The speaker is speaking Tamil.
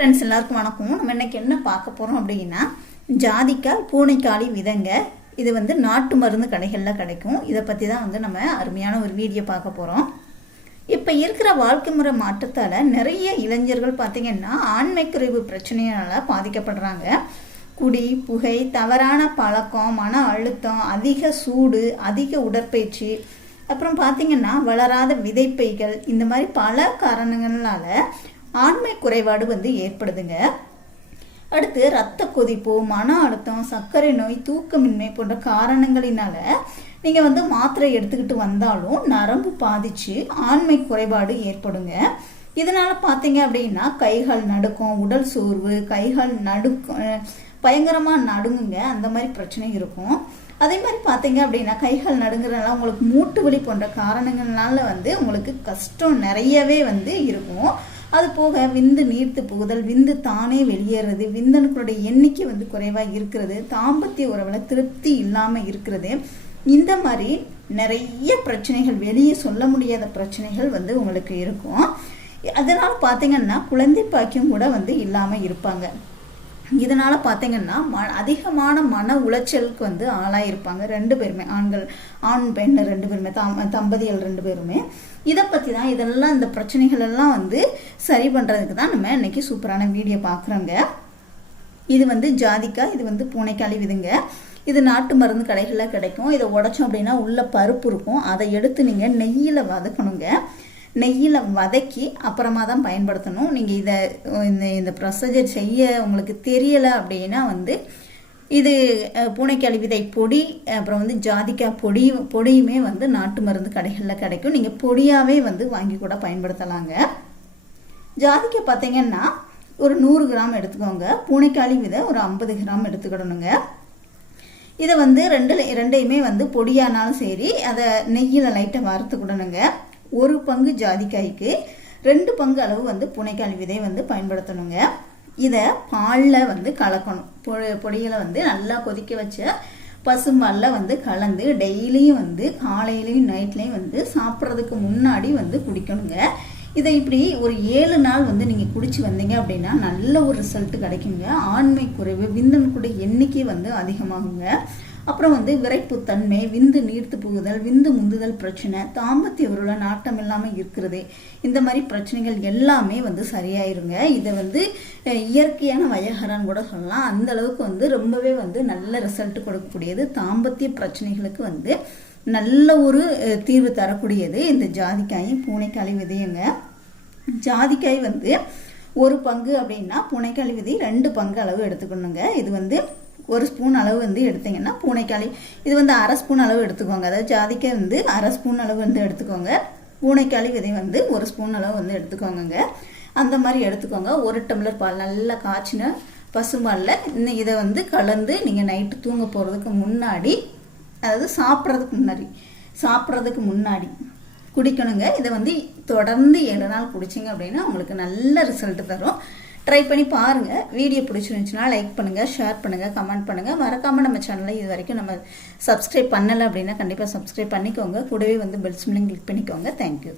ஃப்ரெண்ட்ஸ் எல்லாருக்கும் வணக்கம். நம்ம இன்னைக்கு என்ன பார்க்க போகிறோம் அப்படின்னா ஜாதிக்காய் பூனைக்காளி விதங்க. இது வந்து நாட்டு மருந்து கடைகளில் கிடைக்கும். இதை பற்றி தான் வந்து நம்ம அருமையான ஒரு வீடியோ பார்க்க போகிறோம் இப்போ இருக்கிற வாழ்க்கை முறை மாற்றத்தால் நிறைய இளைஞர்கள் பார்த்திங்கன்னா ஆண்மை குறைவு பிரச்சனையால் பாதிக்கப்படுறாங்க. குடி புகை தவறான பழக்கம் மன அழுத்தம் அதிக சூடு அதிக உடற்பயிற்சி அப்புறம் பார்த்திங்கன்னா வளராத விதைப்பைகள் இந்த மாதிரி பல காரணங்களால ஆண்மை குறைபாடு வந்து ஏற்படுதுங்க. அடுத்து ரத்த கொதிப்பு மன அழுத்தம் சர்க்கரை நோய் தூக்கமின்மை போன்ற காரணங்களினால நீங்கள் வந்து மாத்திரை எடுத்துக்கிட்டு வந்தாலும் நரம்பு பாதிச்சு ஆண்மை குறைபாடு ஏற்படுங்க. இதனால் பார்த்தீங்க அப்படின்னா கைகள் நடுக்கம் உடல் சோர்வு கைகள் நடுக்கும் பயங்கரமாக நடுங்குங்க. அந்த மாதிரி பிரச்சனை இருக்கும். அதே மாதிரி பார்த்தீங்க அப்படின்னா கைகள் நடுங்கிறனால உங்களுக்கு மூட்டு வலி போன்ற காரணங்கள்னால வந்து உங்களுக்கு கஷ்டம் நிறையவே வந்து இருக்கும். அது போக விந்து நீர்த்து புகுதல் விந்து தானே வெளியேறது விந்தணுக்களுடைய எண்ணிக்கை வந்து குறைவாக இருக்கிறது தாம்பத்திய உறவில் திருப்தி இல்லாமல் இருக்கிறது. இந்த மாதிரி நிறைய பிரச்சனைகள் வெளியே சொல்ல முடியாத பிரச்சனைகள் வந்து உங்களுக்கு இருக்கும். அதனால் பார்த்தீங்கன்னா குழந்தை பாக்கியம் கூட வந்து இல்லாமல் இருப்பாங்க. இதனால் பார்த்தீங்கன்னா ம அதிகமான மன உளைச்சலுக்கு வந்து ஆளாயிருப்பாங்க ரெண்டு பேருமே. ஆண்கள் ஆண் பெண் ரெண்டு பேருமே தாம் தம்பதிகள் ரெண்டு பேருமே. இதை பற்றி தான் இதெல்லாம் இந்த பிரச்சனைகள் எல்லாம் வந்து சரி பண்ணுறதுக்கு தான் நம்ம இன்னைக்கு சூப்பரான வீடியோ பார்க்குறோங்க இது வந்து ஜாதிக்கா இது வந்து பூனைக்காளி விதுங்க. இது நாட்டு மருந்து கடைகளில் கிடைக்கும். இதை உடைச்சோம் அப்படின்னா உள்ள பருப்பு இருக்கும். அதை எடுத்து நீங்கள் நெய்யில் வதக்கணுங்க. நெய்யில் வதக்கி அப்புறமா தான் பயன்படுத்தணும். நீங்கள் இதை இந்த இந்த ப்ரொசீஜர் செய்ய உங்களுக்கு தெரியலை அப்படின்னா வந்து இது பூனைக்காளி விதை பொடி அப்புறம் வந்து ஜாதிக்காய் பொடி பொடியுமே வந்து நாட்டு மருந்து கடைகளில் கிடைக்கும். நீங்கள் பொடியாகவே வந்து வாங்கி கூட பயன்படுத்தலாங்க. ஜாதிக்காய் பார்த்தீங்கன்னா ஒரு நூறு கிராம் எடுத்துக்கோங்க. பூனைக்காளி விதை ஒரு ஐம்பது கிராம் எடுத்துக்கிடணுங்க. இதை வந்து ரெண்டு ரெண்டையுமே வந்து பொடியானாலும் சரி அதை நெய்யில் லைட்டாக வறுத்துக்கிடணுங்க. ஒரு பங்கு ஜாதிக்காய்க்கு ரெண்டு பங்கு அளவு வந்து புனைக்காளி விதை வந்து பயன்படுத்தணுங்க. இதை பாலில் வந்து கலக்கணும். பொ பொடிகளை வந்து நல்லா கொதிக்க வச்ச பசும்பாலில் வந்து கலந்து டெய்லியும் வந்து காலையிலையும் நைட்லேயும் வந்து சாப்பிட்றதுக்கு முன்னாடி வந்து குடிக்கணுங்க. இதை இப்படி ஒரு ஏழு நாள் வந்து நீங்கள் குடிச்சு வந்தீங்க அப்படின்னா நல்ல ஒரு ரிசல்ட் கிடைக்குங்க. ஆண்மை குறைவு கூட எண்ணிக்கை வந்து அதிகமாகுங்க. அப்புறம் வந்து விரைப்புத்தன்மை விந்து நீர்த்து புகுதல் விந்து முந்துதல் பிரச்சனை தாம்பத்திய உருள நாட்டம் இல்லாமல் இருக்கிறது. இந்த மாதிரி பிரச்சனைகள் எல்லாமே வந்து சரியாயிருங்க. இதை வந்து இயற்கையான வயகரான்னு கூட சொல்லலாம். அந்த அளவுக்கு வந்து ரொம்பவே வந்து நல்ல ரிசல்ட் கொடுக்கக்கூடியது. தாம்பத்திய பிரச்சனைகளுக்கு வந்து நல்ல ஒரு தீர்வு தரக்கூடியது. இந்த ஜாதிக்காயும் பூனைக்காளி விதையுங்க. ஜாதிக்காய் வந்து ஒரு பங்கு அப்படின்னா புனைக்கழிவு விதை ரெண்டு பங்கு அளவு எடுத்துக்கணுங்க. இது வந்து ஒரு ஸ்பூன் அளவு வந்து எடுத்தீங்கன்னா பூனைக்காளி. இது வந்து அரை ஸ்பூன் அளவு எடுத்துக்கோங்க. அதாவது ஜாதிக்காய் வந்து அரை ஸ்பூன் அளவு வந்து எடுத்துக்கோங்க. பூனைக்காளி விதை வந்து ஒரு ஸ்பூன் அளவு வந்து எடுத்துக்கோங்க அந்த மாதிரி எடுத்துக்கோங்க. ஒரு டம்ளர் பால் நல்லா காய்ச்சின பசும்பாலில் இன்னும் இதை வந்து கலந்து நீங்கள் நைட்டு தூங்க போகிறதுக்கு முன்னாடி அதாவது சாப்பிட்றதுக்கு முன்னாடி சாப்பிட்றதுக்கு முன்னாடி குடிக்கணுங்க. இதை வந்து தொடர்ந்து ஏழு நாள் குடிச்சிங்க அப்படின்னா உங்களுக்கு நல்ல ரிசல்ட் தரும். ட்ரை பண்ணி பாருங்கள் வீடியோ பிடிச்சிருந்துச்சுன்னா லைக் பண்ணுங்கள் ஷேர் பண்ணுங்கள் கமெண்ட் பண்ணுங்கள் மறக்காமல் நம்ம சேனலை இது வரைக்கும் நம்ம சப்ஸ்கிரைப் பண்ணலை அப்படின்னா கண்டிப்பாக சப்ஸ்கிரைப் பண்ணிக்கோங்க. கூடவே வந்து பெல் சிம்லையும் கிளிக் பண்ணிக்கோங்க. Thank you